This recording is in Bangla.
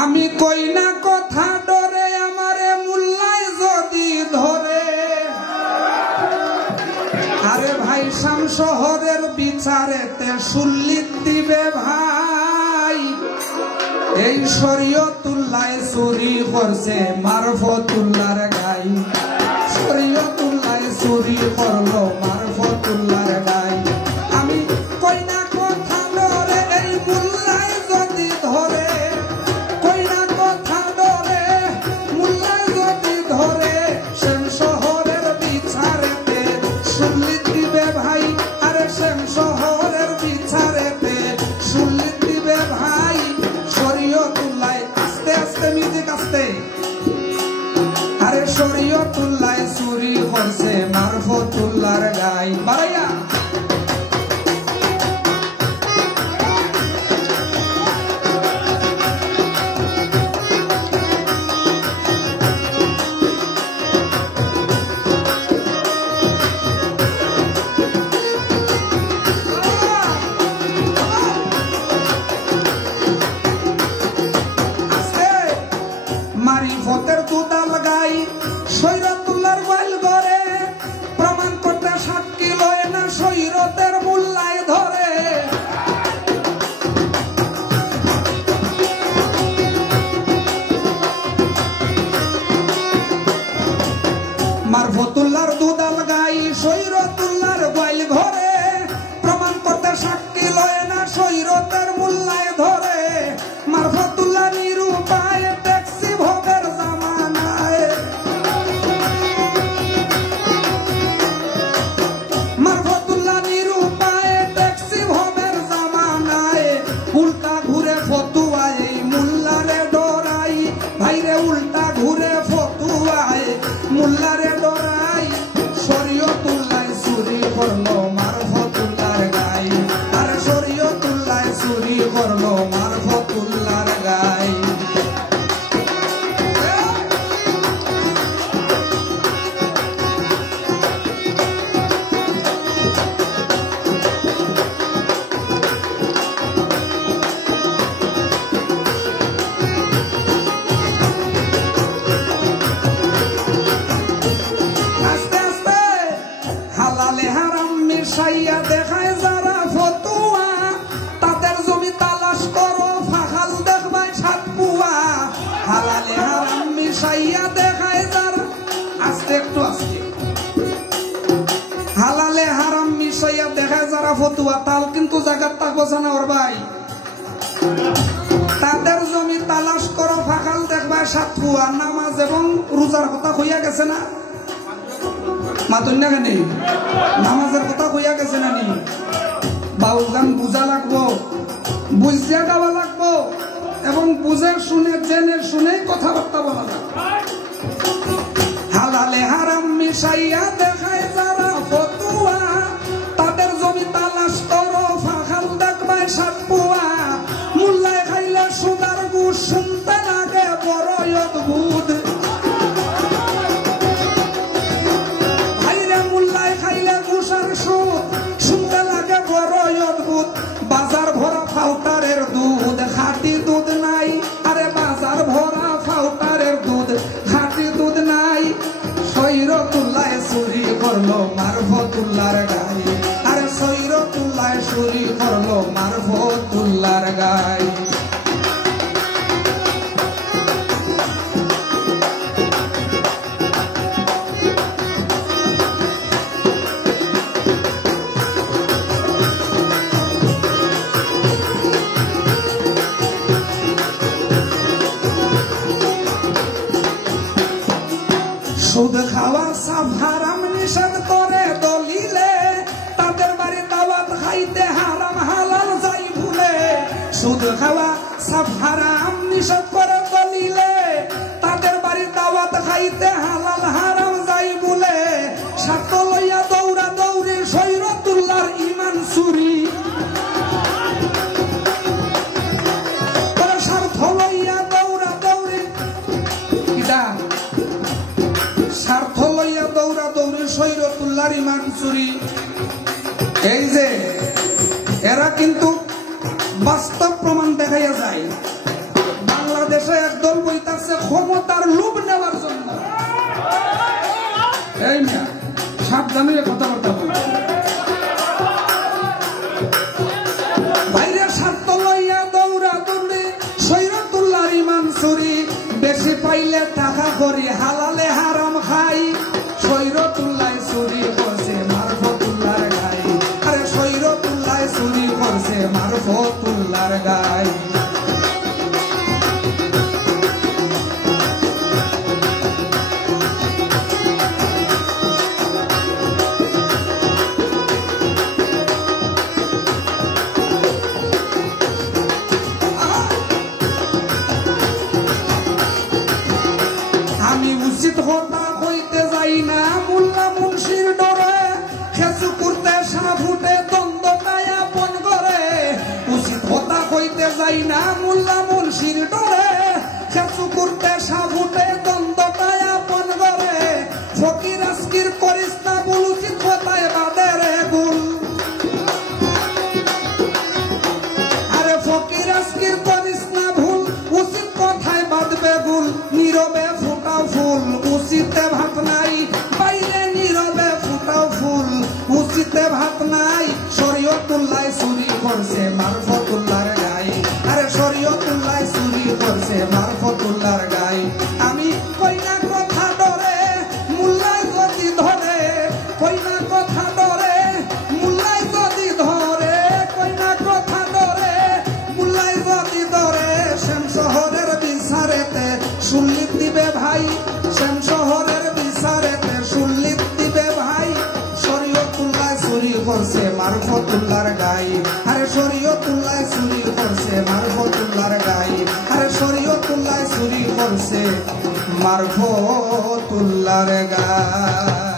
আমি কই না কথা ডরে আমারে মুল্লাই যদি ধরে আরে ভাই শাম শহরের বিচারেতে সুল্লিত দিবে ভাই এই শরীয়তুল্লাহ চুরি করছে মারফতুল্লাহর গাই শরীয়তুল্লাহ চুরি করলো মারফতুল্লাহর গাই আমি কই না কথা ডরে এই মুল্লাই যদি ধরে কই না কথা ডরে মুল্লাই যদি ধরে শ্যাম শহরের বিচারেতে সুল্লিত দিবে ভাই আরে শ্যাম শহরের বিচারেতে সুল্লিত দিবে ভাই শরীয়তুল্লাহ আস্তে আস্তে মিউজিক আস্তে আরে শরীয়তুল্লাহ চুরি করছে মারফতুল্লাহর গাই বাড়াইয়া মারিফতের দুদাল গাই শরীয়তুল্লাহর গোয়াল ঘরে প্রমাণ করতে সাক্ষী লয় না শরীয়তের মুল্লাই ধরে মারফতুল্লাহর দুদাল গাই শরীয়তুল্লাহর গোয়াল ঘরে প্রমাণ করতে সাক্ষী লয় না শরীয়তের মুল্লাই ধরে মারফতুল্লাহ নিরূপায় ট্যাক্সি ভোগের জামানায় মারফতুল্লাহ নিরূপায় ট্যাক্সি ভোগের জামানায় উল্টা ঘুরে ফতুয়ায় এই মুল্লারে ডরাই ভাইরে উল্টা ঘুরে ফতুয়ায় মুল্লারে ডরাই শরীয়তুল্লাহ চুরি করলো মারফতুল্লাহর গাই আর শরীয়তুল্লাহ চুরি করলো মারফতুল্লাহর গাই আস্তে আস্তে হালালে হারাম মিশাইয়া দেখায় যারা ফতুয়া তাদের জমি তালাশ করো ফাহাল দেখবাই সাত পুয়া হালালে হারাম মিশাইয়া দেখায় যারা আস্তে একটু আস্তে হালালে হারাম মিশাইয়া দেখায় যারা ফতুয়া তাল কিন্তু জায়গার তা বোঝা না ওর ভাই তাদের জমি তালাশ করো ফাহাল দেখবাই সাত পুয়া নামাজ এবং রোজার কথা হইয়া গেছে না মাতুন না কেন নামাজের কথা হইয়া গেছে না নি বাউল গান বুঝা লাগবো বুঝিয়া গাওয়া লাগবো এবং বুঝে শুনে জেনে শুনেই কথাবার্তা বলা লাগবে হালালে হারাম মিশাইয়া দেখায় যারা ফতুয়া তাদের জমি তালাশ করো ফাহাল দেখবাই সাত পুয়া মুল্লাই খাইলে সুদার গুড় শুনতে লাগে বড় অদ্ভুত শুনতে লাগে বড় অদ্ভুত বাজার ভরা ফাউটারের দুধ খাঁটি দুধ নাই আরে বাজার ভরা ফাউটারের দুধ খাঁটি দুধ নাই শরীয়তুল্লাহ চুরি করলো মারফতুল্লাহর গাই আরে শরীয়তুল্লাহ চুরি করলো মারফতুল্লাহর গাই সুদ খাওয়া সাফ হারাম নিষেধ করে দলিলে তাদের বাড়ি দাওয়াত খাইতে হারাম হালাল যাই ভুলে সুদ খাওয়া সাফ হারাম নিষেধ করে দলিলে তাদের বাড়ি দাওয়াত খাইতে হালাল হারাম যাই ভুলে স্বার্থ লইয়া দৌড়া দৌড়ি শরীয়তুল্লাহর ঈমান চুরি স্বার্থ লইয়া দৌড়া দৌড়ি স্বার্থ লইয়া দৌড়া দৌড়ি শরীয়তুল্লাহর ঈমান চুরি এই যে এরা কিন্তু বাস্তব প্রমাণ দেখাইয়া যায়। বাংলাদেশে একদল বইতাছে ক্ষমতার লোভ নেওয়ার জন্য। এই না সাবধানে কথাবার্তা বলবে। বাইরের স্বার্থ লইয়া দৌড়া দৌড়ে সৈরতুল্লাহ ইমান চুরি, বেশি পাইলে টাকা করি হালালে হারাম খাই। সৈরতুল্লাহ চুরি করছে মারফতুল্লাহর গাই, আরে সৈরতুল্লাহ চুরি করছে মারফতুল্লাহর গাই। উচিত হতা হইতে যাই না মোল্লা মুন্সির ডরে, খেসু করতে সাফুটে দ্বন্দ্বটায় আপন করে। উচিত হতা হইতে যাই না মোল্লা মুন্সির ডরে, খেসু করতে সাফুটে দ্বন্দ্বটায় আপন করে। ফকির আজকির করিস না ভুল, উচিত হতায় বাদের গুল। আরে ফকির আজকির করিস না ভুল, উচিত কথায় বাঁধবে গুল। নীরবে ফুটাও ফুল, উচিতে ভাত নাই, বাইরে নীরবে ফুটাও ফুল, উচিতে ভাত নাই। শরীয়তুল্লাহ চুরি করছে মারফতুল্লাহর গাই, আরে শরীয়তুল্লাহ চুরি করছে মারফতুল্লাহর গাই। আমি কইনা কথা ডরে মুল্লায় যদি ধরে, কইনা কথা ডরে মুল্লায় যদি ধরে, কইনা কথা ডরে মুল্লায় যদি ধরে। শ্যাম শহরের বিচারেতে সুল্লিত দিবে ভাই, শ্যাম শহরের বিচারেতে সুল্লিত দিবে ভাই। শরীয়তুল্লাহ চুরি করছে মারফতুল্লাহর গাই, আরে শরীয়তুল্লাহ চুরি করছে মারফতুল্লাহর গাই, আরে শরীয়তুল্লাহ চুরি করছে মারফতুল্লাহর গাই।